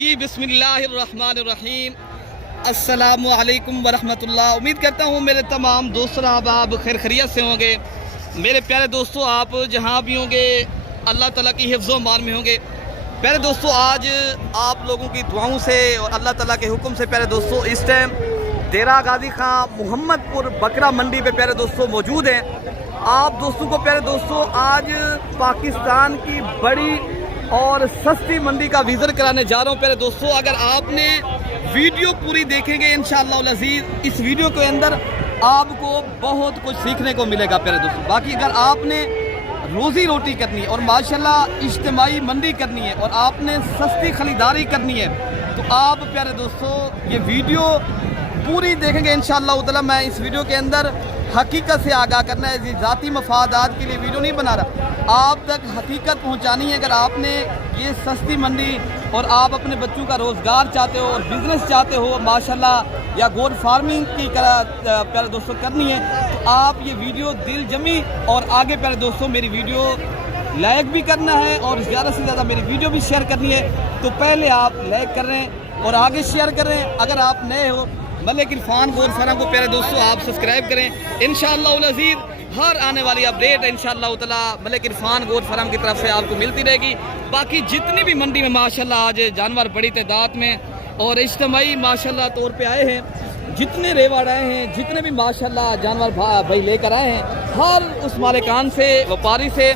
जी बिस्मिल्लाहिर्रहमानिर्रहीम अस्सलामु अलैकुम वरहमतुल्लाह। उम्मीद करता हूँ मेरे तमाम दोस्त आप खैर खैरियत से होंगे। मेरे प्यारे दोस्तों, आप जहाँ भी होंगे अल्लाह ताला की हिफ्ज़ व अमान में होंगे। प्यारे दोस्तों, आज आप लोगों की दुआओं से और अल्लाह ताला के हुक्म से प्यारे दोस्तों इस टाइम डेरा गाजी खां मोहम्मदपुर बकरा मंडी पे प्यारे दोस्तों मौजूद हैं। आप दोस्तों को प्यारे दोस्तों आज पाकिस्तान की बड़ी और सस्ती मंडी का विज़िट कराने जा रहा हूँ। प्यारे दोस्तों, अगर आपने वीडियो पूरी देखेंगे इंशाअल्लाह अज़ीज़, इस वीडियो के अंदर आपको बहुत कुछ सीखने को मिलेगा प्यारे दोस्तों। बाकी अगर आपने रोज़ी रोटी करनी है और माशाल्लाह इज्तिमाई मंडी करनी है और आपने सस्ती खरीदारी करनी है तो आप प्यारे दोस्तों ये वीडियो पूरी देखेंगे इंशाअल्लाह ताला। मैं इस वीडियो के अंदर हकीकत से आगाह करना है, ज़ाती मफादात के लिए वीडियो नहीं बना रहा, आप तक हकीकत पहुंचानी है। अगर आपने ये सस्ती मंडी और आप अपने बच्चों का रोज़गार चाहते हो और बिज़नेस चाहते हो माशाल्लाह, या गोट फार्मिंग की प्यारे दोस्तों करनी है तो आप ये वीडियो दिल जमी और आगे प्यारे दोस्तों मेरी वीडियो लाइक भी करना है और ज़्यादा से ज़्यादा मेरी वीडियो भी शेयर करनी है। तो पहले आप लाइक करें और आगे शेयर करें। अगर आप नए हो मलिक इरफान गोट फार्म को प्यारे दोस्तों आप सब्सक्राइब करें। इंशाअल्लाह अज़ीज़ हर आने वाली अपडेट इंशाअल्लाह ताला मलिक इरफान गोट फार्म की तरफ से आपको मिलती रहेगी। बाकी जितनी भी मंडी में माशाल्लाह आज जानवर बड़ी तादाद में और इज्तिमाई माशाल्लाह तौर पे आए हैं, जितने रेवाड़ आए हैं, जितने भी माशाल्लाह जानवर भाई लेकर आए हैं, हर उस मालिकान से व्यापारी से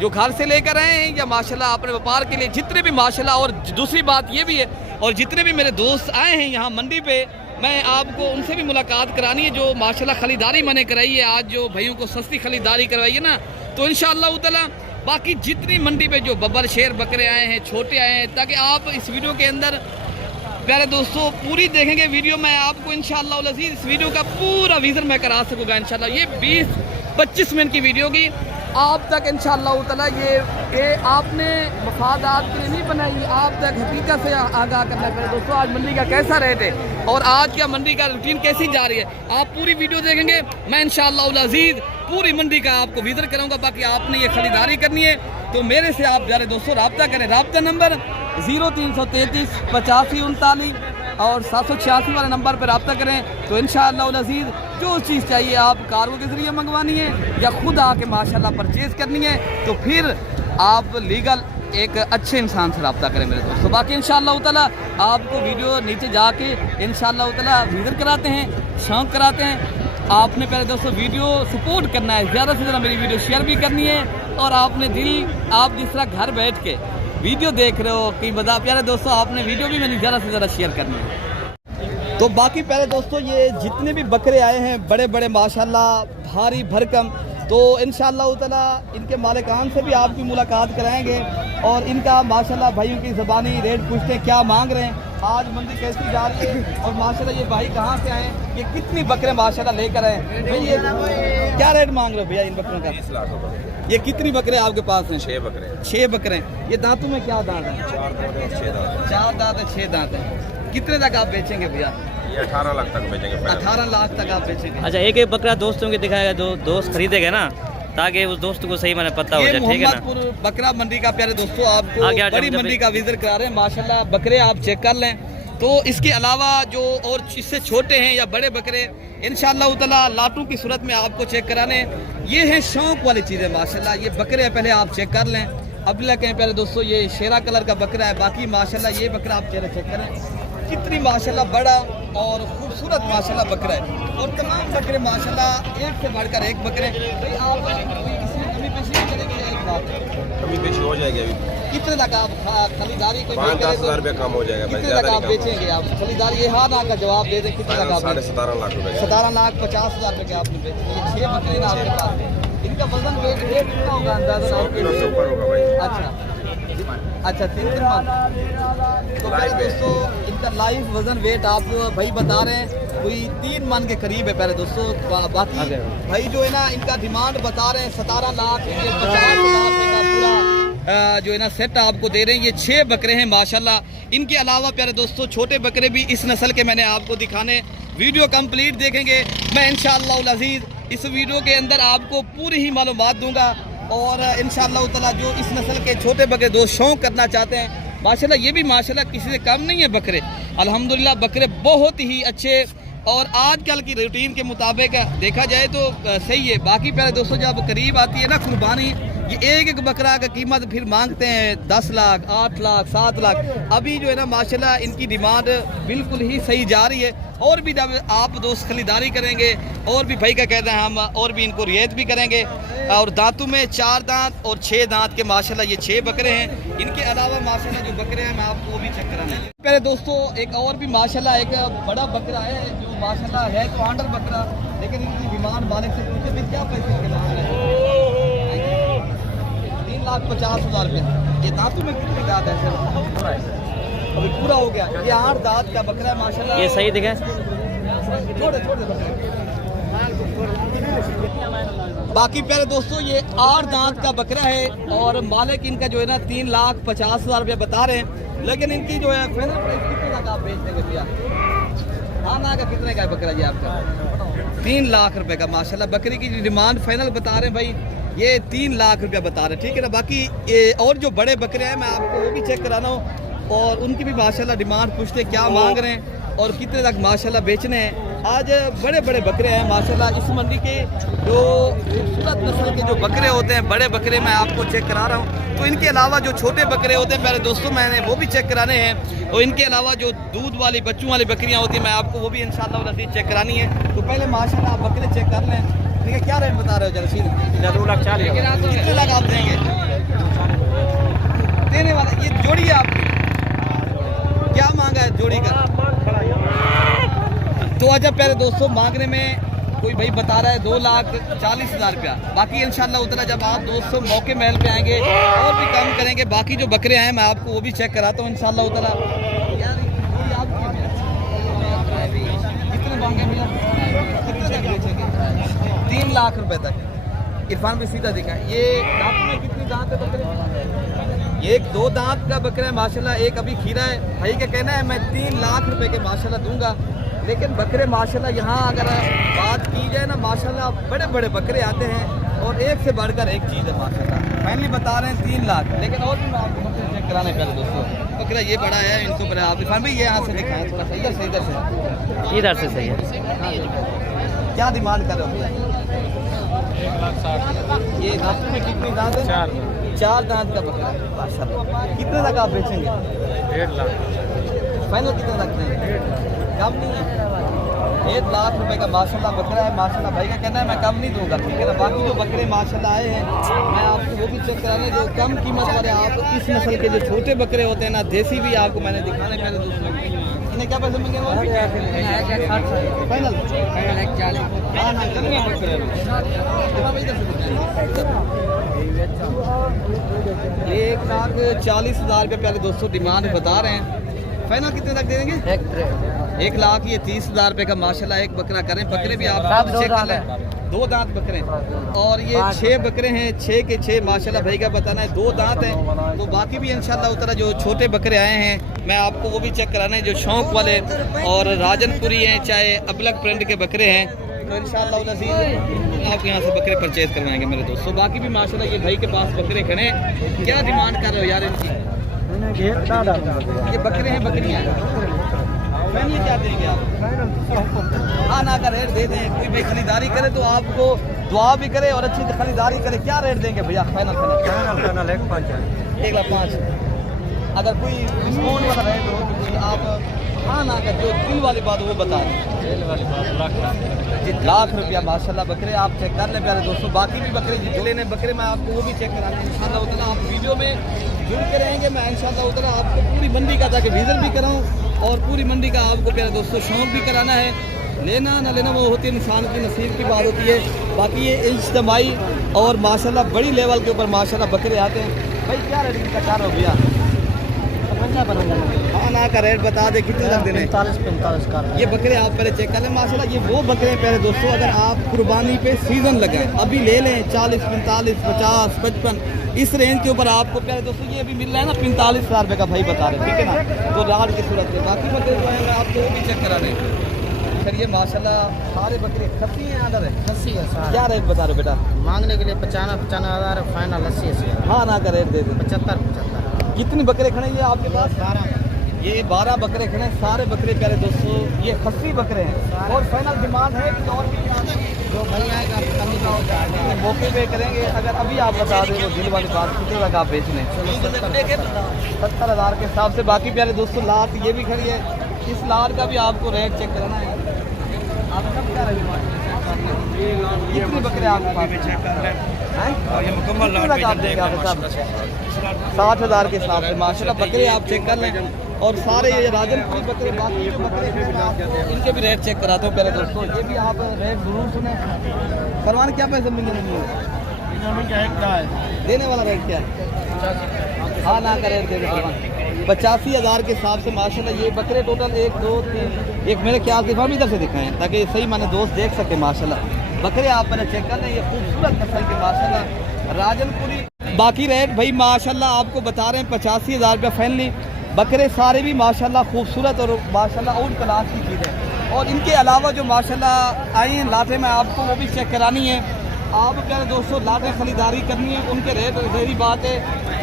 जो घर से लेकर आए हैं या माशाल्लाह अपने व्यापार के लिए जितने भी माशाल्लाह। और दूसरी बात ये भी है, और जितने भी मेरे दोस्त आए हैं यहाँ मंडी पे, मैं आपको उनसे भी मुलाकात करानी है जो माशाल्लाह खरीदारी मैंने कराई है। आज जो भाइयों को सस्ती खरीदारी करवाई है ना, तो इंशाअल्लाह ताला बाकी जितनी मंडी पे जो बब्बर शेर बकरे आए हैं, छोटे आए हैं, ताकि आप इस वीडियो के अंदर प्यारे दोस्तों पूरी देखेंगे वीडियो। मैं आपको इंशाअल्लाह अज़ीज़ इस वीडियो का पूरा विज़न मैं करा सकूँगा इंशाअल्लाह। ये 20-25 मिनट की वीडियो की आप तक इंशाअल्लाह ताला ये आपने मफादात के लिए नहीं बनाई, आप तक हकीकत से आगाह करना है दोस्तों। आज मंडी का कैसा रेट है और आज क्या मंडी का रूटीन कैसी जा रही है, आप पूरी वीडियो देखेंगे। मैं इंशाअल्लाह अज़ीज़ पूरी मंडी का आपको विज़िट कराऊंगा। बाकी आपने ये खरीदारी करनी है तो मेरे से आप प्यारे दोस्तों रब्ता करें। रब्ता नंबर 0333 85 39 और 786 वाले नंबर पर रब्ता करें। तो इंशाअल्लाह अज़ीज़ जो चीज़ चाहिए आप कार्गो के ज़रिए मंगवानी है या खुद आके माशाल्लाह परचेज़ करनी है तो फिर आप लीगल एक अच्छे इंसान से रब्ता करें मेरे दोस्तों। बाकी इंशाअल्लाह ताला आपको वीडियो नीचे जाके इंशाअल्लाह ताला विज़िट कराते हैं, शौक़ कराते हैं। आपने पहले दोस्तों वीडियो सपोर्ट करना है, ज़्यादा से ज़्यादा मेरी वीडियो शेयर भी करनी है। और आपने आप जिस तरह घर बैठ के वीडियो देख रहे हो कई बता प्यारे दोस्तों, आपने वीडियो भी मैंने ज़्यादा से ज़्यादा शेयर करनी है। तो बाकी प्यारे दोस्तों ये जितने भी बकरे आए हैं बड़े बड़े माशाल्लाह भारी भरकम, तो इंशाअल्लाह ताला इनके मालिकान से भी आपकी मुलाकात कराएंगे और इनका माशाल्लाह भाइयों की ज़बानी रेट पूछते हैं क्या मांग रहे हैं, आज मंडी कैसी जा रही है और माशाल्लाह ये भाई कहाँ से आए, ये कितनी बकरे माशाल्लाह लेकर आए भाई। ये क्या रेट मांग रहे हो भैया इन बकरों का? 20 लाख रुपए। ये कितनी बकरे आपके पास हैं? 6 बकरे। 6 बकरे। ये दांतों में क्या दांत है? 4 दांत और 6 दांत। 4 दांत है, 6 दांत है। कितने तक आप बेचेंगे भैया? ये 18 लाख तक बेचेंगे। 18 लाख तक आप बेचेंगे। अच्छा, एक एक बकरा दोस्तों के दिखाएगा, दोस्त खरीदेगा ना, ताकि उस दोस्त को सही मैंने पता हो जाए, ठीक है ना। मोहम्मदपुर बकरा मंडी का प्यारे दोस्तों आपको बड़ी मंडी का विजिट करा रहे हैं माशाल्लाह। बकरे आप चेक कर लें। तो इसके अलावा जो और इससे छोटे हैं या बड़े बकरे इंशाअल्लाह ताला लाटू की सूरत में आपको चेक कराने, ये है शौक वाली चीज़ें माशाल्लाह। ये बकरे पहले आप चेक कर लें। अब लगे प्यारे दोस्तों ये शेरा कलर का बकरा है। बाकी माशाल्लाह ये बकरा आप चेहरा चेक करें, कितनी माशाल्लाह बड़ा और खूबसूरत माशाल्लाह बकरा है। और तमाम बकरे माशाल्लाह एक से बढ़कर एक बकरे। भाई आप किसी कमी पेशी करेंगे? एक बात कमी पेशी हो जाएगी। अभी कितने तक आप खरीदारी कोई 5-10 हज़ार रुपये कम हो जाएगा। कितने तक आप बेचेंगे? आप खरीदारी ये हाँ ना का जवाब दे दें, कितने तक आप? 17.5 लाख रुपए। 17,50,000 रुपये के आपने बेचे। 6 बकरे ना आपके पास, इनका वजन वेट कितना होगा अंदाजा? 100 किलो से ऊपर होगा भाई। अच्छा 3 मन। तो प्यारे दोस्तों इनका लाइव वजन वेट आप भाई बता रहे हैं कोई 3 मन के करीब है प्यारे दोस्तों। बाकी भाई जो है ना इनका डिमांड बता रहे हैं 17 लाख 50,000 का पूरा जो है ना सेट आपको दे रहे हैं। ये 6 बकरे हैं माशाल्लाह। इनके अलावा प्यारे दोस्तों छोटे बकरे भी इस नस्ल के मैंने आपको दिखाने। वीडियो कंप्लीट देखेंगे, मैं इंशाअल्लाह अज़ीज़ इस वीडियो के अंदर आपको पूरी ही मालूमात दूंगा। और इंशाअल्लाह ताला जो इस नस्ल के छोटे बकरे दोस्त शौक़ करना चाहते हैं माशाल्लाह ये भी माशाल्लाह किसी से कम नहीं है बकरे। अल्हम्दुलिल्लाह बकरे बहुत ही अच्छे और आजकल की रूटीन के मुताबिक देखा जाए तो सही है। बाकी प्यारे दोस्तों जब करीब आती है ना कुर्बानी, ये एक एक बकरा का कीमत फिर मांगते हैं 10 लाख 8 लाख 7 लाख। अभी जो है ना माशाल्लाह इनकी डिमांड बिल्कुल ही सही जा रही है। और भी जब आप दोस्त खरीदारी करेंगे और भी भाई का कहना है हम और भी इनको रियायत भी करेंगे। और दांतों में 4 दांत और 6 दांत के माशाल्लाह ये 6 बकरे हैं। इनके अलावा माशाल्लाह जो बकरे हैं मैं आपको वो भी चेक कराना है। पहले दोस्तों एक और भी माशाल्लाह एक बड़ा बकरा है जो माशाल्लाह है तो आंडर बकरा, लेकिन इनकी डिमांड मालिक से पूछे फिर क्या पैसे के मांग रहे हैं। 3,50,000 रुपये। ये दांतों में कितनी दांत है सर? अभी पूरा हो गया। ये 8 दांत का बकरा है माशाल्लाह। ये सही दिखे छोटे बाकी प्यारे दोस्तों ये 8 दांत का बकरा है और मालिक इनका जो है ना 3,50,000 रुपये बता रहे हैं। लेकिन इनकी जो है फाइनल प्राइस कितने तक आप बेच देंगे भैया? हाँ ना का कितने का है बकरा ये आपका? 3 लाख रुपए का माशाल्लाह। बकरी की डिमांड फाइनल बता रहे हैं भाई, ये 3 लाख रुपया बता रहे हैं, ठीक है ना। बाकी ये और जो बड़े बकरे हैं मैं आपको वो भी चेक कराना हूँ और उनकी भी माशाल्लाह डिमांड पूछते क्या मांग रहे हैं और कितने तक माशाल्लाह बेचने हैं। आज बड़े बड़े बकरे हैं माशाल्लाह। इस मंडी के जो खूबसूरत नस्ल के जो बकरे होते हैं, बड़े बकरे मैं आपको चेक करा रहा हूँ। तो इनके अलावा जो छोटे बकरे होते हैं प्यारे दोस्तों मैंने वो भी चेक कराने हैं। और इनके अलावा जो दूध वाली बच्चों वाली बकरियाँ होती हैं मैं आपको वो भी इंशाअल्लाह नज़ीर चेक करानी है। तो पहले माशाल्लाह आप बकरे चेक कर लें, ठीक है। क्या रेट बता रहे हो जरसीद? 2,40,000। कितने लाख आप देंगे देने वाला? ये जोड़ी है आपकी, क्या मांगा है जोड़ी का? तो अच्छा प्यारे दोस्तों मांगने में कोई भाई बता रहा है 2,40,000 रुपया। बाकी इंशाल्लाह उतना जब आप दोस्तों मौके महल पे आएंगे और भी कम करेंगे। बाकी जो बकरे हैं मैं आपको वो भी चेक कराता हूँ इंशाल्लाह उतना। कितने मांगे भैया? 3 लाख रुपए तक। इरफान भी सीधा दिखा। ये दांत में कितनी दांत है बकरे? एक 2 दांत का बकरा है माशाल्लाह, एक अभी खीरा है। भाई का कहना है मैं 3 लाख रुपए के माशाल्लाह दूंगा। लेकिन बकरे माशाल्लाह यहाँ अगर बात की जाए ना माशाल्लाह बड़े बड़े बकरे आते हैं और एक से बढ़कर एक चीज़ है माशाल्लाह। फाइनली बता रहे हैं 3 लाख, लेकिन और भी मैं आपको बकरे चेक कराने पहले दोस्तों। बकरा ये बड़ा है, इनको बड़ा आप इरफान भाई ये यहाँ से दिखाएं थोड़ा सा, इधर से इधर से सही है। क्या डिमांड कर रहे हो भैया? ये दांतों में कितनी दांत है? 4 दांत का बकरा है माशाल्लाह। कितने तक आप बेचेंगे? 1.5 लाख। फाइनल कितने तक देंगे? कम नहीं है। 1 लाख रुपए का माशाल्लाह बकरा है माशाल्लाह। भाई का कहना है मैं कम नहीं दूंगा, ठीक है ना। बाकी जो बकरे माशाल्लाह आए हैं मैं आपको वो भी चेक कराने जो कम कीमत वाले आप इस नस्ल के जो छोटे बकरे होते हैं ना देसी भी आपको मैंने दिखाने पहले दोस्तों। इन्हें क्या पैसे मिलेंगे? फाइनल 1,40,000 रुपये प्यारे दोस्तों डिमांड बता रहे हैं। फाइनल कितने तक दे देंगे? 1 लाख ये 30,000 रुपये का माशाल्लाह एक बकरा करें। बकरे भी आप चेक कर लें, 2 दांत बकरे और ये 6 बकरे हैं, 6 के 6 माशाल्लाह। भाई का बताना है 2 दांत हैं। तो बाकी भी इंशाल्लाह उतना जो छोटे बकरे आए हैं मैं आपको वो भी चेक कराना है जो शौक वाले और राजनपुरी हैं चाहे अबलक प्रिंट के बकरे हैं। तो इंशाल्लाह नज़ीर आप यहाँ से बकरे परचेज करवाएंगे मेरे दोस्तों। बाकी भी माशाल्लाह ये भाई के पास बकरे खड़े हैं। क्या डिमांड कर रहे हो यार इनकी? ये बकरे हैं बकरियाँ फैमिली क्या देंगे आप? हाँ ना का रेट दे दें। कोई भाई खरीदारी करे तो आपको दुआ भी करे और अच्छी खरीदारी करे। क्या रेट देंगे भैया? फाइनल 1,05,000। अगर कोई डिस्काउंट वाला रेट हो तो कोई आप हाँ ना कर जो दिल वाली बात वो बता दें। लाख रुपया माशाल्लाह बकरे आप चेक कर लें प्यारे दोस्तों। बाकी भी बकरे जितने ने बकरे मैं आपको वो भी चेक करा दूँ इंशाल्लाह उतना आप वीडियो में जुड़ के रहेंगे। मैं इंशाल्लाह उतना आपको पूरी मंडी का ताकि विजिट भी कराऊँ और पूरी मंडी का आपको प्यारे दोस्तों शौक भी कराना है। लेना ना लेना वो होती है इंसान की नसीब की बात होती है। बाकी ये इज्तिमाई और माशाल्लाह बड़ी लेवल के ऊपर माशाल्लाह बकरे आते हैं। भाई क्या रेट इनका चार हो गया? हाँ ना का रेट बता दे कितने तक देने? 45 का। ये बकरे आप पहले चेक कर लें माशाल्लाह। ये वो बकरे पहले दोस्तों अगर आप कुर्बानी पे सीजन लगाएं अभी ले लें 40, 45, 50, 55 इस रेंज के ऊपर आपको प्यारे दोस्तों ये अभी मिल रहा है ना 45,000 रुपये का भाई बता रहे, ठीक है ना। तो राड की सूरत में बाकी बकरे जो है आपको वो भी चेक करा दें। सर ये माशाल्लाह सारे बकरे खस्सी हैं आदर है? खस्सी है सर। क्या रेट बता रहे बेटा? मांगने के लिए 95,000 फाइनल 80 हाँ ना का रेट दे दे। 75 कितने बकरे खड़े हैं ये आपके पास? 12। ये 12 बकरे खड़े हैं, सारे बकरे प्यारे दोस्तों ये खस्सी बकरे हैं। और फाइनल डिमांड है कि और जो भाई आएगा मौके पे करेंगे। अगर अभी आप बता दें तो दिल वाली बात, कितने तक आप बेच लें? 70,000 के हिसाब से। बाकी प्यारे दोस्तों लाट ये भी खड़ी है, इस लाट का भी आपको रेट चेक कराना है। आप सब क्या रहे कितने बकरे आपके पास चेक कर रहे हैं? ये मुकम्मल लाट 60,000 के हिसाब से माशाल्लाह बकरे आप चेक कर लें। और सारे ये राजनपुरी बकरे, बाकी जो बकरे इनके भी रेट चेक कराता हूँ प्यारे दोस्तों। ये भी आप रेट जरूर सुने। फरमान क्या पैसे मिलेंगे? देने वाला रेट क्या है? हाँ ना का रेट दे दे फरमान। 85,000 के हिसाब से माशाल्लाह ये बकरे टोटल 1 2 3 एक मेरे ख्याल से हम इधर से दिखाएं ताकि सही माने दोस्त देख सके। माशाल्लाह बकरे आप मैंने चेक कर लें, ये खूबसूरत नस्ल के माशाल्लाह राजनपुरी। बाकी रेट भाई माशाल्लाह आपको बता रहे हैं 85,000 रुपये फाइनली। बकरे सारे भी माशाल्लाह खूबसूरत और माशाल्लाह और क्लास की चीज़ है। और इनके अलावा जो माशाल्लाह आई हैं लाटें मैं आपको वो भी चेक करानी है। आप प्यारे दोस्तों लाटें खरीदारी करनी है, उनके रेट सही बात है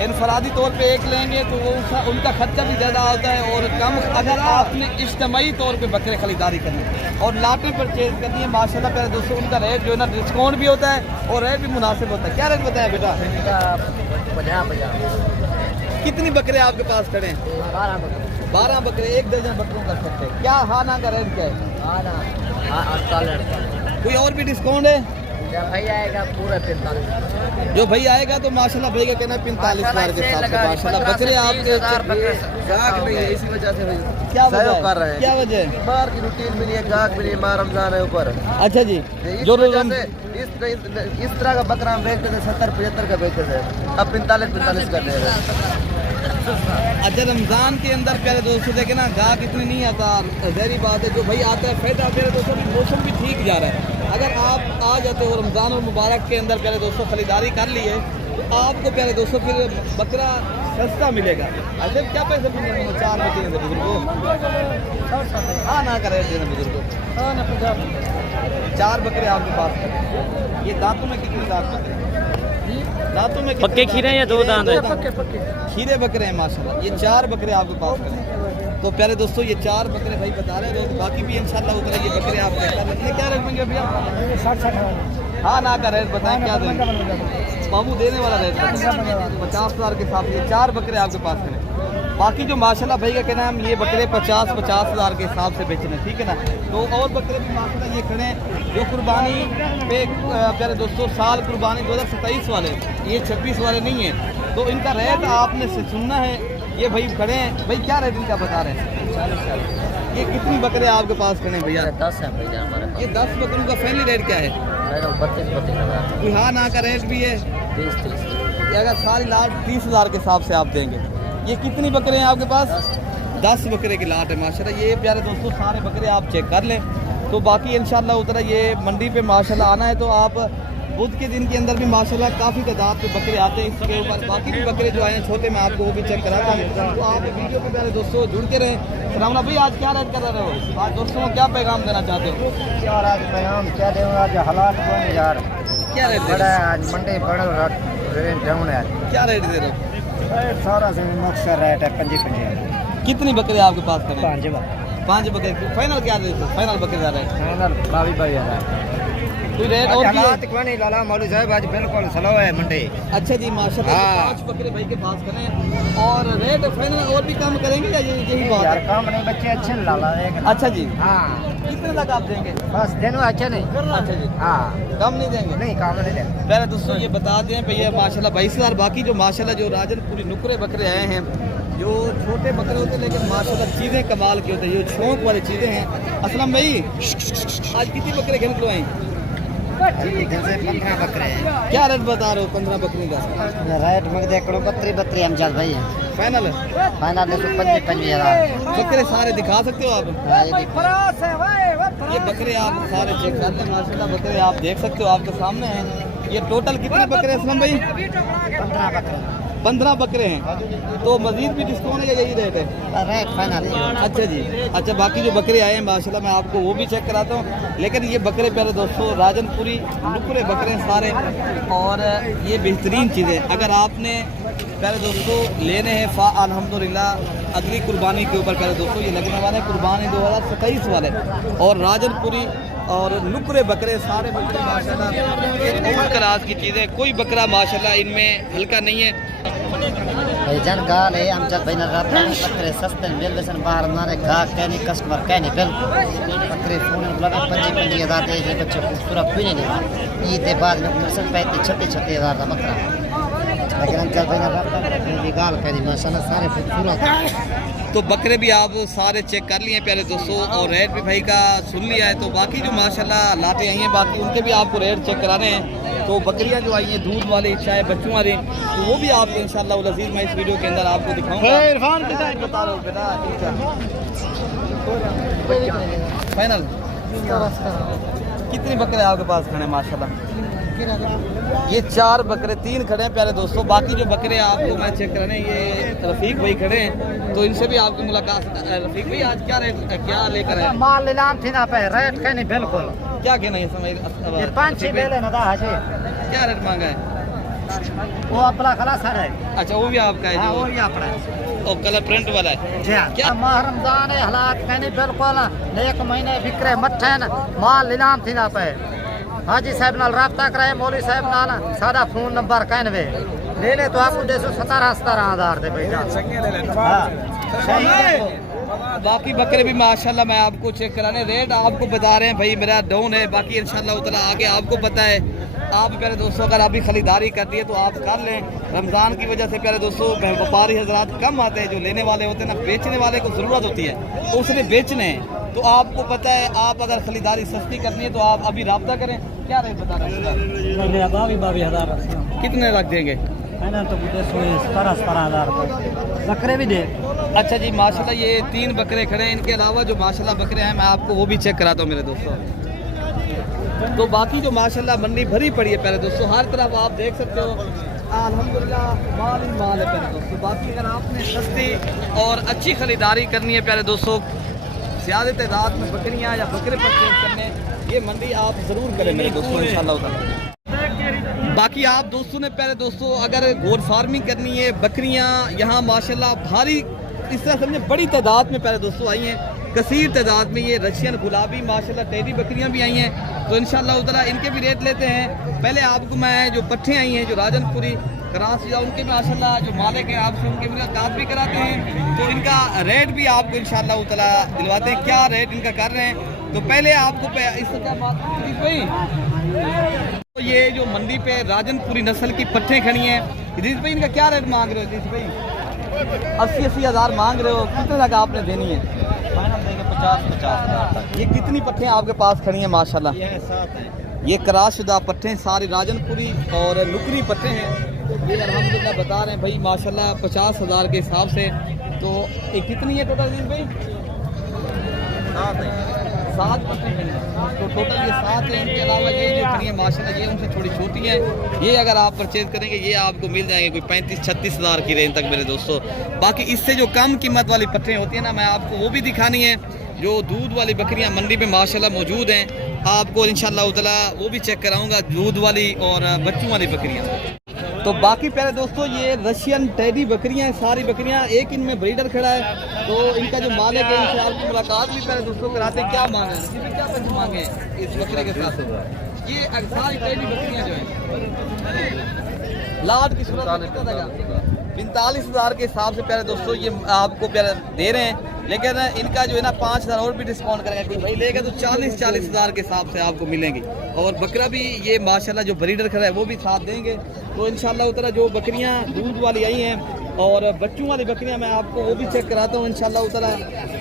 इनफरादी तौर पे एक लेंगे तो वो उनका खर्चा भी ज़्यादा होता है और कम। अगर आपने इज्तमाही तौर पे बकरे खरीदारी करनी और लाटें परचेज करनी है माशाल्लाह प्यारे दोस्तों उनका रेट जो है ना डिस्काउंट भी होता है और रेट भी मुनासिब होता है। क्या रेट बताया बेटा? 50। कितनी बकरे आपके पास खड़े हैं? 12 बकरे। 1 दर्जन बकरों का सकते हैं क्या? हाँ ना का रेट क्या है? कोई और भी डिस्काउंट है? भाई आएगा पूरा 45। जो भाई आएगा तो माशाल्लाह भाई का कहना है 45,000 के साथ माशाल्लाह बकरे आपके गाहक नहीं है, इसी वजह से क्या वजह कर रहे हैं। क्या वजह है? बाहर की रूटीन भी नहीं है, गाहक भी नहीं, माह रमजान है ऊपर। अच्छा जी जो इस तरह का बकरा हम बेचते थे 70-75 का बेचते थे, अब 45 कर दे रहे हैं। अच्छा रमज़ान के अंदर प्यारे दोस्तों देखे ना गाहक इतने नहीं आता, जहरी बात है। जो भाई आता है फायदा प्यारे दोस्तों मौसम भी ठीक जा रहा है। अगर आप आ जाते हो रमज़ान और मुबारक के अंदर प्यारे दोस्तों खरीदारी कर लिए तो आपको प्यारे दोस्तों फिर बकरा सस्ता मिलेगा। अच्छा क्या पैसे मिलेंगे? 4 बकरे बुजुर्गों। हाँ ना करे देना बुजुर्गों। 4 बकरे आपके पास। ये दांतों में कितने दांत बकरे? दांतों में पक्के खीरे हैं या 2 दांत है? खीरे बकरे हैं माशाल्लाह। ये 4 बकरे आपके पास हैं। तो प्यारे दोस्तों ये 4 बकरे भाई बता रहे हैं, तो बाकी भी इंशाल्लाह उतरे ये बकरे आप क्या रेट देंगे भैया? 60। हाँ ना का रेट बताएं क्या देंगे? मामू देने वाला रेट 50,000 के हिसाब से 4 बकरे आपके पास हैं। बाकी जो माशाल्लाह भाई का कहना है हम ये बकरे 50,000 के हिसाब से बेचने, ठीक है ना। तो और बकरे भी माशाल्लाह ये खड़े हैं जो कुर्बानी पे प्यारे दोस्तों साल कुर्बानी 2027 वाले, ये 26 वाले नहीं है। तो इनका रेट आपने से सुनना है। ये भाई खड़े हैं भाई, क्या रेट इनका बता रहे हैं? 40। ये कितनी बकरे आपके पास खड़े हैं भैया? 10 है भैया हमारे पास। ये 10 बकरों का फैमिली रेट क्या है? 32-33 हाँ ना का रेट भी है 30। ये अगर सारी लाट 30,000 के हिसाब से आप देंगे। ये कितनी बकरे हैं आपके पास? 10 बकरे की लाट है माशाल्लाह। ये प्यारे दोस्तों सारे बकरे आप चेक कर लें। तो बाकी इंशाल्लाह उतना ये मंडी पे माशाल्लाह आना है तो आप बुध के दिन के अंदर भी माशाल्लाह काफ़ी तादाद पे बकरे आते हैं। इसके ऊपर बाकी भी बकरे जो आए हैं छोटे मैं आपको वो भी चेक कराता हूँ। तो आप वीडियो पे प्यारे दोस्तों जुड़ के रहें। सलाम भाई आज क्या रेट कर रहे हो? आज दोस्तों को क्या पैगाम देना चाहते हो? यार आज पैगाम क्या दूँगा, आज हालात कौन यार क्या रेट दे बड़ा रहे हो? है, आज मंडी बड़ा रेट डाउन है। क्या रेट दे रहे हो? सारा से मक्सर रेट है 55। कितनी बकरे आपके पास खड़े हैं? 5 बकरे। फाइनल क्या रेट है? फाइनल बकरे का रेट फाइनल 22,000। कोई रेट और भी है? हालात कौन नहीं लाला मौलवी साहब आज बिल्कुल स्लो है मंडी। अच्छा जी माशाल्लाह। हाँ। 5 बकरे भाई के पास खड़े हैं और रेट फाइनल और भी कम करेंगे या यही बात यार है? काम नहीं बच्चे अच्छे लाला एक। अच्छा जी हाँ कितने तक आप देंगे? बस देनो अच्छा नहीं। अच्छा जी हाँ कम नहीं देंगे? नहीं काम नहीं देंगे। पहले दोस्तों ये बता दें भैया माशाल्लाह 22,000। बाकी जो माशाल्लाह जो राजनपुरी नुकरे बकरे आए हैं जो छोटे बकरे होते हैं लेकिन माशाल्लाह चीज़ें कमाल की होती है, ये शौक वाली चीज़ें हैं। असलम भाई आज कितनी बकरे घर को आई? 15 बकरे हैं। क्या रेट बता रहे हो 15 बकरी का? रेट मग दे करो 32 हम चल भाई फाइनल फाइनल 55,000। बकरे सारे दिखा सकते हो आप? ये बकरे आप सारे चेक कर लें माशाल्लाह। बकरे आप देख सकते हो आपके सामने हैं। ये टोटल कितने बकरे हैं असलम भाई? 15 बकरे हैं। तो मजीद भी डिस्काउंट है या यही रेट है? Rate final. अच्छा जी अच्छा। बाकी जो बकरे आए हैं माशाल्लाह मैं आपको वो भी चेक कराता हूँ। लेकिन ये बकरे प्यारे दोस्तों राजनपुरी नुकरे बकरे हैं सारे और ये बेहतरीन चीज़ें। अगर आपने प्यारे दोस्तों लेने हैं अल्हम्दुलिल्लाह अगली कुर्बानी के ऊपर प्यारे दोस्तों ये लगने वाले हैं कुर्बानी 2027 वाले। और राजनपुरी और नुकरे बकरे सारे बकरे माशाल्लाह एक क्लास की चीज़ें, कोई बकरा माशाल्लाह इनमें हल्का नहीं है। भाईजान गाल है आमच्या बहिणा रात्र बकरे सस्ते मिल बेसन बाहर मारे गा कहने कस्टमर कहने बिल्कुल बकरे फोन लगा 25,000 दे ये बच्चे खूबसूरत भी नहीं दे ईद के बाद में 36,000 का बकरा, लेकिन आमच्या बहिणा रात्र गाल कहनी माशाल्लाह सारे खूबसूरत। तो बकरे भी आप सारे चेक कर लिए प्यारे दोस्तों और रेट भी भाई का सुन लिया है। तो बाकी जो माशाल्लाह लाटे आई हैं बाकी उनके भी आपको रेट चेक कराने हैं। तो बकरियां जो आई हैं दूध वाली चाहे बच्चों वाली तो वो भी आपको इंशाल्लाह अज़ीज़ मैं इस वीडियो के अंदर आपको दिखाऊंगा। बता रहा हूँ फाइनल कितने बकरे आपके पास खड़े हैं माशाल्लाह? ये 4 बकरे 3 खड़े हैं प्यारे दोस्तों। बाकी जो बकरे आपको मैं चेक कराने ये रफीक भाई खड़े हैं तो इनसे भी आपकी मुलाकात। रफीक भाई आज क्या रेट क्या लेकर आए? माल नीलाम थी ना पे रेट कहनी बिल्कुल क्या कहना है समय? 5-6 बेले ना दा हाजी क्या रेट मांगा है? वो अपना खलास है। अच्छा वो भी आपका है हाँ, जो वो ही अपना है। और कलर प्रिंट वाला है जी हाँ। क्या? माह रमजान है हालात कहनी बिल्कुल 1 महीने बिक्रे मठे माल नीलाम थी ना पे हाजी साहब नाल राब्ता कराए मौलवी साहब नाल सादा फोन नंबर कहनवे ले ले तो आपको 17,000 दे भैया। बाकी बकरे भी माशाल्लाह मैं आपको चेक कराने रेट आपको बता रहे हैं भाई मेरा डाउन है। बाकी इंशाल्लाह उतना आगे आपको पता है। आप प्यारे दोस्तों अगर अभी खरीदारी करती है तो आप कर लें। रमज़ान की वजह से प्यारे दोस्तों व्यापारी हजरात कम आते हैं। जो लेने वाले होते हैं ना बेचने वाले को ज़रूरत होती है तो उसने बेचने हैं। तो आपको पता है आप अगर खरीदारी सस्ती करनी है तो आप अभी रब्ता करें। क्या रेट बता रहे हैं? 22,000 कितने रख देंगे? तो 17,000 बकरे भी दे। अच्छा जी माशाल्लाह ये 3 बकरे खड़े हैं। इनके अलावा जो माशाल्लाह बकरे हैं मैं आपको वो भी चेक कराता हूँ मेरे दोस्तों। तो बाकी जो माशाल्लाह मंडी भरी पड़ी है प्यारे दोस्तों हर तरफ आप देख सकते हो अल्हम्दुलिल्लाह माल ही माल है प्यारे दोस्तों। बाकी अगर आपने सस्ती और अच्छी खरीदारी करनी है प्यारे दोस्तों ज़्यादा तादाद में बकरियाँ या बकरे परचेज करने ये मंडी आप ज़रूर करें मेरे दोस्तों इंशाल्लाह। बाकी आप दोस्तों ने प्यारे दोस्तों अगर गोट फार्मिंग करनी है बकरियां यहाँ माशाल्लाह भारी इस तरह समझे बड़ी तादाद में प्यारे दोस्तों आई हैं। कसीर तादाद में ये रशियन गुलाबी माशाल्लाह टेडी बकरियां भी आई हैं। तो इंशाल्लाह उधर इनके भी रेट लेते हैं। पहले आपको मैं जो पट्ठे आई हैं जो राजनपुरी क्रास या उनके माशाल्लाह जो मालिक हैं आपसे उनके मुलाकात भी कराते हैं। तो इनका रेट भी आपको इंशाल्लाह उतला दिलवाते हैं क्या रेट इनका कर रहे हैं। तो पहले आपको तो ये जो मंडी पे राजनपुरी नस्ल की पट्ठे खड़ी हैं इदरीस भाई इनका क्या रेट मांग रहे हो? इदरीस भाई 80-80 हज़ार मांग रहे हो। कितने तक आपने देनी है? 50-50 ये कितनी पट्ठे आपके पास खड़ी हैं माशाल्लाह? ये कराशुदा पट्ठे सारी राजनपुरी और नुकरी पट्ठे हैं। ये अल्हम्दुलिल्लाह बता रहे हैं भाई माशाल्लाह 50,000 के हिसाब से। तो ये कितनी है टोटल इदरीस भाई? 7 पट्टे खड़ी हैं। तो टोटल ये 7 है। इनके अलावा ये जो खड़ी है माशाल्लाह ये उनसे थोड़ी छोटी है। ये अगर आप परचेज करेंगे ये आपको मिल जाएंगे कोई 35-36 हज़ार की रेंज तक मेरे दोस्तों। बाकी इससे जो कम कीमत वाली पट्टे होती है ना मैं आपको वो भी दिखानी है। जो दूध वाली बकरियां मंडी में माशाल्लाह मौजूद हैं आपको इंशाल्लाह उतला वो भी चेक कराऊंगा दूध वाली और बच्चों वाली बकरियां। तो बाकी प्यारे दोस्तों ये रशियन टेडी बकरियां हैं सारी बकरियां। एक इनमें ब्रीडर खड़ा है तो इनका जो मालिक है इनसे आपकी मुलाकात भी प्यारे दोस्तों कराते हैं। क्या मांगे हैं? क्या पैसे मांगे हैं इस बकरे के साथ? ये सारी टेडी बकरियां जो है लाट की सूरत में कितना लगा 45,000 के हिसाब से प्यारे दोस्तों ये आपको प्यारे दे रहे हैं। लेकिन इनका जो है ना 5,000 और भी डिस्काउंट करेंगे कि भाई लेगा तो 40-40 हज़ार के हिसाब से आपको मिलेंगी। और बकरा भी ये माशाल्लाह जो ब्रीडर खड़ा है वो भी साथ देंगे। तो इंशाल्लाह उतना जो बकरियां दूध वाली आई हैं और बच्चों वाली बकरियां मैं आपको वो भी चेक कराता हूँ इंशाल्लाह उतना।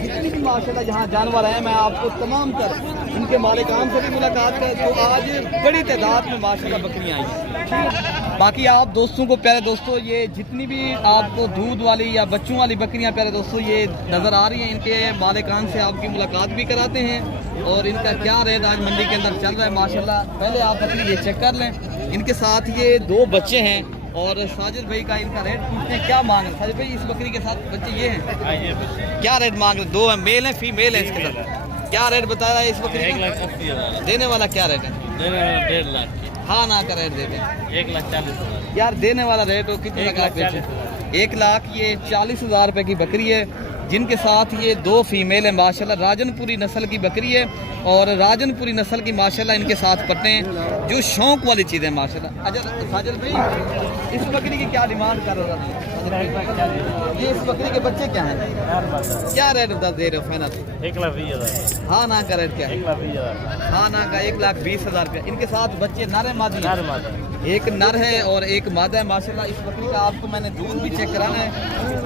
जितनी भी माशाल्लाह यहाँ जानवर हैं मैं आपको तमाम कर उनके मालिकान से भी मुलाकात है। तो आज बड़ी तादाद में माशाल्लाह बकरियाँ आई हैं। बाकी आप दोस्तों को प्यारे दोस्तों ये जितनी भी आपको दूध वाली या बच्चों वाली बकरियां प्यारे दोस्तों ये नज़र आ रही हैं इनके मालिकान से आपकी मुलाकात भी कराते हैं। और इनका क्या रेट आज मंडी के अंदर चल रहा है माशाल्लाह। पहले आप बकरी ये चेक कर लें। इनके साथ ये 2 बच्चे हैं और साजिद भाई का इनका रेट पूछते हैं क्या मांग रहे हैं। साजिद भाई इस बकरी के साथ बच्चे ये हैं क्या रेट मांग रहे हैं? 2 हैं मेल हैं फीमेल हैं इसके साथ क्या रेट बता रहा है इस बकरी का? देने वाला क्या रेट है? 1.5 लाख हाँ ना का रेट दे दें। 1,40,000 यार देने वाला रेट हो कितने का आप बेचे? 1,40,000 रुपए की बकरी है, जिनके साथ ये 2 फीमेल है माशाल्लाह। राजनपुरी नस्ल की बकरी है और राजनपुरी नस्ल की माशाल्लाह इनके साथ पट्टे हैं, जो शौक वाली चीज़ है माशाल्लाह। अच्छा साजिल भाई, इस बकरी की क्या डिमांड कर रहा है? ये इस बकरी के बच्चे क्या हैं? क्या रेट दे रहे हो फाइनल? 1,20,000 हाँ ना का रेट क्या है? 1,20,000 हाँ ना का 1,20,000 रुपया। इनके साथ बच्चे नर है मादी है? एक नर है और एक मादा है माशाल्लाह। इस बकरी का आपको मैंने दूध भी चेक कराना है।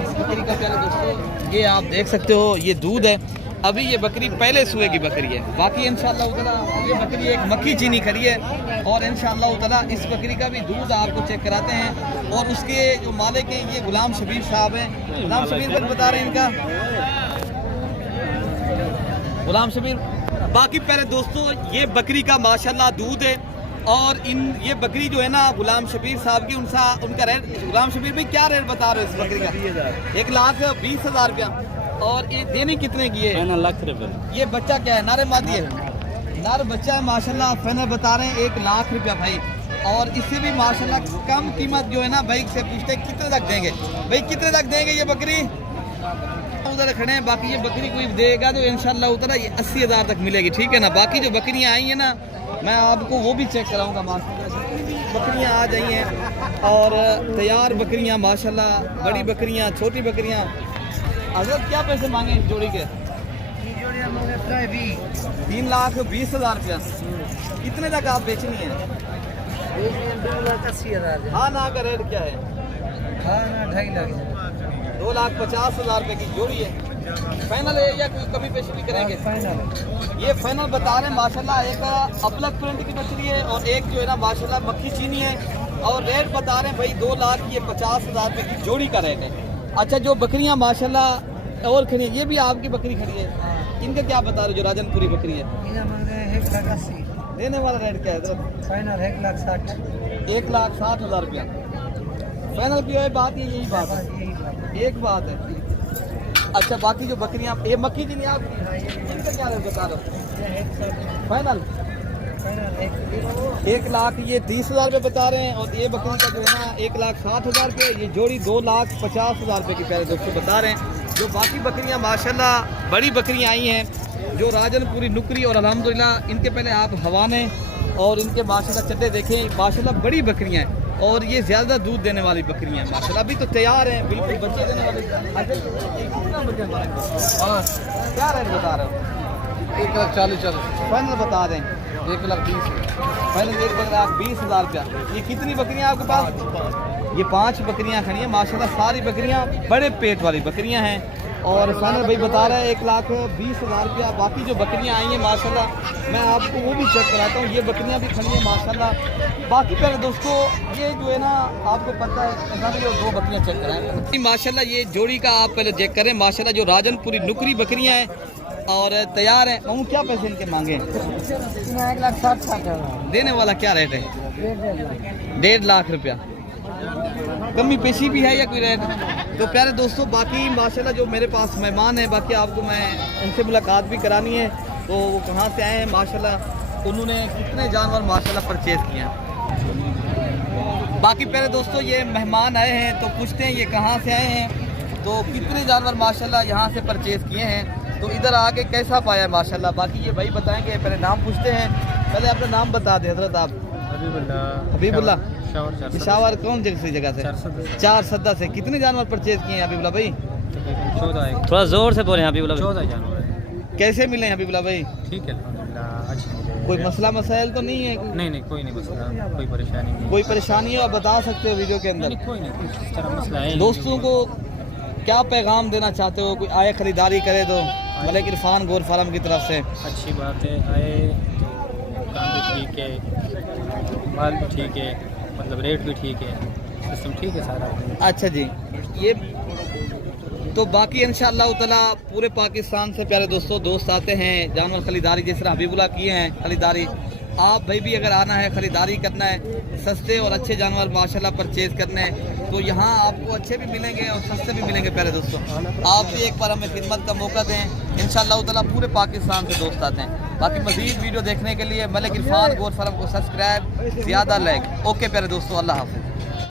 इस बकरी का प्यारे दोस्तों ये आप देख सकते हो, ये दूध है। अभी ये बकरी पहले सूए की बकरी है। बाकी इंशाअल्लाह ताला ये बकरी एक मक्खी चीनी खड़ी है और इंशाअल्लाह ताला इस बकरी का भी दूध आपको चेक कराते हैं। और उसके जो मालिक हैं ये गुलाम शबीर साहब हैं। गुलाम शबीर पर बता रहे हैं इनका, गुलाम शबीर। बाकी प्यारे दोस्तों ये बकरी का माशाल्लाह दूध है और ये बकरी जो है ना गुलाम शबीर साहब की, उनका रेट, गुलाम शबीर भाई क्या रेट बता रहे हो इस बकरी का? 1,20,000 रुपया। और ये देने कितने की है? 1,00,000 रुपये। ये बच्चा क्या है, नर है मादी है? नर बच्चा है माशाल्लाह। फैनर बता रहे हैं 1,00,000 रुपया भाई। और इससे भी माशाल्लाह कम कीमत जो है ना भाई से पूछते कितने तक देंगे भाई, कितने तक देंगे ये बकरी? उधर खड़े हैं। बाकी ये बकरी कोई देगा तो इंशाल्लाह उतना ये 80,000 तक मिलेगी, ठीक है ना। बाकी जो बकरियाँ आई हैं ना मैं आपको वो भी चेक कराऊंगा माशाल्लाह। बकरियाँ आ जाई हैं और तैयार बकरियाँ माशाल्लाह, बड़ी बकरियाँ, छोटी बकरियाँ। हजरत क्या पैसे मांगे इस जोड़ी के? 3,20,000 रुपया। कितने तक आप बेचनी है? 2,80,000 हाँ ना का रेट क्या है? 2,50,000 रुपए की जोड़ी है। फाइनल है या कोई कमी पेशी भी करेंगे? ये फाइनल बता रहे हैं माशाल्लाह। एक अपलक प्रिंट की बकरी है और एक जो है ना माशाल्लाह मक्खी चीनी है। और रेट बता रहे हैं भाई 2,50,000 रुपए की जोड़ी का रेट है। अच्छा जो बकरियां माशाल्लाह और खड़ी है, ये भी आपकी बकरी खड़ी है, इनका क्या बता रहे हो जो राजनपुरी बकरी है? 1,80,000 देने वाला रेट क्या है? फाइनल 1,60,000 1,60,000 रुपया फाइनल की है। बात यही बात है, एक बात है। अच्छा बाकी जो बकरियां, ये मक्खी चीनी आपकी, इनका क्या रेट बता रहे हो? फाइनल 1,30,000 रुपये बता रहे हैं। और ये बकरी का जो है ना 1,60,000 रुपये, ये जोड़ी 2,50,000 रुपये की प्यारे दोस्तों बता रहे हैं। जो बाकी बकरियां माशाल्लाह बड़ी बकरियां आई हैं जो राजनपुरी नुकरी, और अल्हम्दुलिल्लाह इनके पहले आप हवाने और इनके माशाल्लाह चड्डे देखें, माशाल्लाह बड़ी बकरियां हैं और ये ज़्यादा दूध देने वाली बकरियां हैं माशाल्लाह। अभी तो तैयार हैं, बिल्कुल बच्चे देने वाली। क्या रेट बता रहे हो? 1,40,000 फाइनल बता दें 1,20,000 फाइनल 1,20,000 रुपया। ये कितनी बकरियां आपके पास? ये 5 बकरियां खड़ी हैं माशाल्लाह। सारी बकरियां बड़े पेट वाली बकरियां हैं। और फाइनल भाई बता रहा है 1,20,000 रुपया। बाकी जो बकरियां आई हैं माशाल्लाह मैं आपको वो भी चेक कराता हूँ। ये बकरियां भी खड़ी हैं माशाल्लाह। बाकी पहले दोस्तों ये जो है ना आपको पता है, ऐसा भी 2 बकरियां चेक कराएं माशाल्लाह। ये जोड़ी का आप पहले चेक करें माशाल्लाह। जो राजनपुरी नुकरी बकरियां हैं और तैयार हैं। कहूँ क्या पैसे इनके मांगे? 1,60,000 देने वाला क्या रेट है? 1,50,000 रुपया। कमी पेशी भी है या कोई रेट? तो प्यारे दोस्तों बाकी माशाल्लाह जो मेरे पास मेहमान हैं, बाकी आपको मैं उनसे मुलाकात भी करानी है। तो वो कहाँ से आए हैं माशाल्लाह, उन्होंने कितने जानवर माशाल्लाह परचेज़ किए हैं। बाकी प्यारे दोस्तों ये मेहमान आए हैं तो पूछते हैं ये कहाँ से आए हैं, तो कितने जानवर माशाल्लाह यहाँ से परचेज़ किए हैं, तो इधर आके कैसा पाया माशाल्लाह। बाकी ये भाई बताएँगे। पहले नाम पूछते हैं, पहले अपना नाम बता दें हजरत आप। हबीबुल्लाह। पिशावर कौन जगह से? 4 सद्दा से। कितने जानवर परचेज किए हैं हबीबुल्लाह भाई? 14। थोड़ा जोर से बोले हबीबुल्लाह। 14 जानवर। कैसे मिले हबीबुल्लाह भाई? ठीक है अल्हम्दुलिल्लाह, अच्छे। कोई मसला मसाइल तो नहीं है? नहीं कोई नहीं मसला, कोई परेशानी नहीं। कोई परेशानी है आप बता सकते हो वीडियो के अंदर? कोई नहीं, इस तरह मसला है। दोस्तों को क्या पैगाम देना चाहते हो? कोई आए खरीदारी करे तो मलिक इरफान गोर फार्म की तरफ से? अच्छी बात है, आए तो काम भी ठीक है, माल भी ठीक है, मतलब रेट भी ठीक है, सिस्टम ठीक है सारा। अच्छा जी। ये तो बाकी इंशाअल्लाह ताला पूरे पाकिस्तान से प्यारे दोस्तों दोस्त आते हैं जानवर खरीदारी, जिस तरह हबीबुल्लाह किए हैं खरीदारी। आप भाई भी अगर आना है खरीदारी करना है, सस्ते और अच्छे जानवर माशाल्लाह परचेज करने हैं, तो यहाँ आपको अच्छे भी मिलेंगे और सस्ते भी मिलेंगे प्यारे दोस्तों। आप भी एक बार हमें खिदमत का मौका दें, इंशाअल्लाह ताला पूरे पाकिस्तान से दोस्त आते हैं। बाकी मज़ीद वीडियो देखने के लिए मलिक इरफान गोट फार्म को सब्सक्राइब, ज़्यादा लाइक। ओके प्यारे दोस्तों, अल्लाह हाफ़िज़।